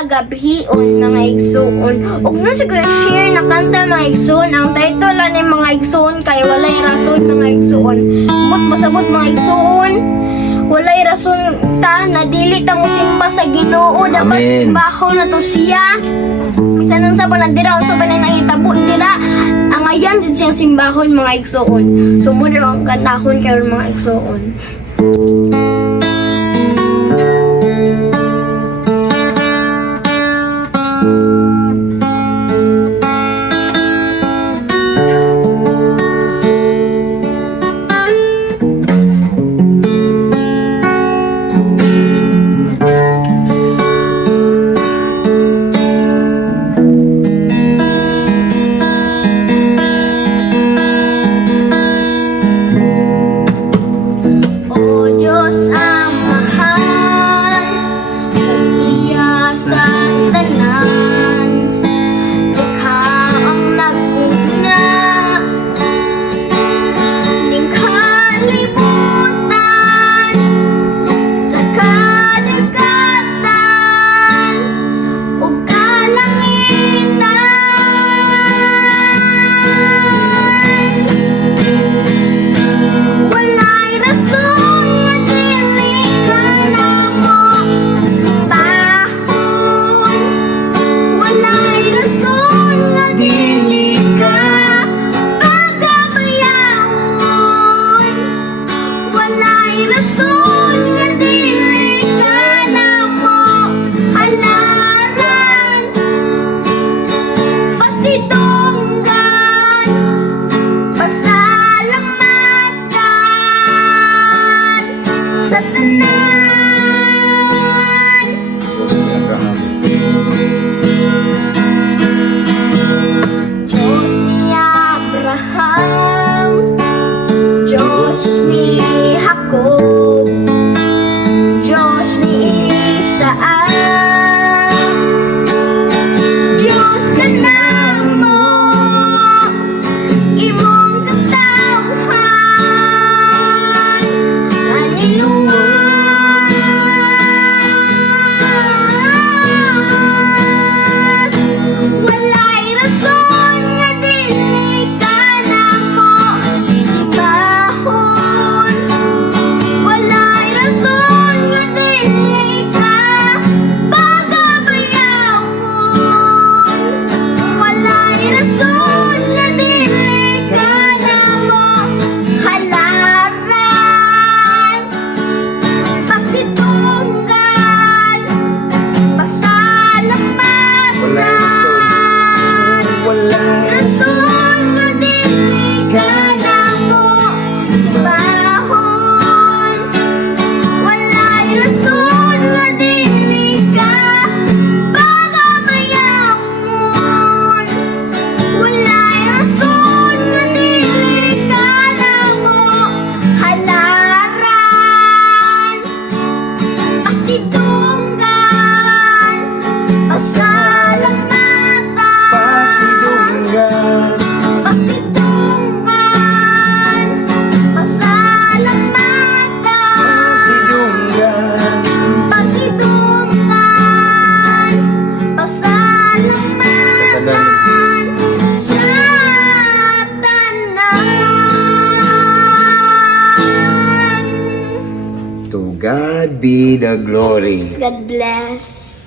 pagabhion mga igsoon. Ug na sa share na kanta mga igsoon, ang title ani mga igsoon kay walay rason mga igsoon. But masabot mga igsoon, walay rason ta na dili ta mo simba sa Ginoo, dapat Amen. simbaho na to siya. Bisan unsa pa nagdira unsa pa nang nahitabo dira, ang ayan jud siyang simbahon mga igsoon. Sumod ang kantahon karon mga igsoon. O Diyos ang mahal, nag-iya sa tanan, Dukha ang nag-una, ning kalibutan, sa kadagatan, ug kalangitan. Walay rason nga dili ka namo simbahon. Walay rason nga dili ka pagabayahon. Walay rason nga dili ka namo halaran. Pasidonggan, pasalamatan sa tanan. Diyos ni Abraham, Diyos ni Jacob, Diyos ni Isaac, Diyos ka namo, imong katawhan, maniluwas. Walay rason nga dili ka namo simbahon. Walay rason nga dili ka pagabayahon. Walay rason nga dili ka namo halaran. Pasidunggan, pasalamatan. Walang Rason nga dili ka namo simbahon. Walay rason nga dili ka pagabayahon. Walay rason nga dili ka namo halaran. Pasidunggan, pasalamatan. pasidunggan. Pasidunggan, pasalamatan. Pasidunggan. Pasidunggan, pasalamatan sa tanan. To God be the glory. God bless.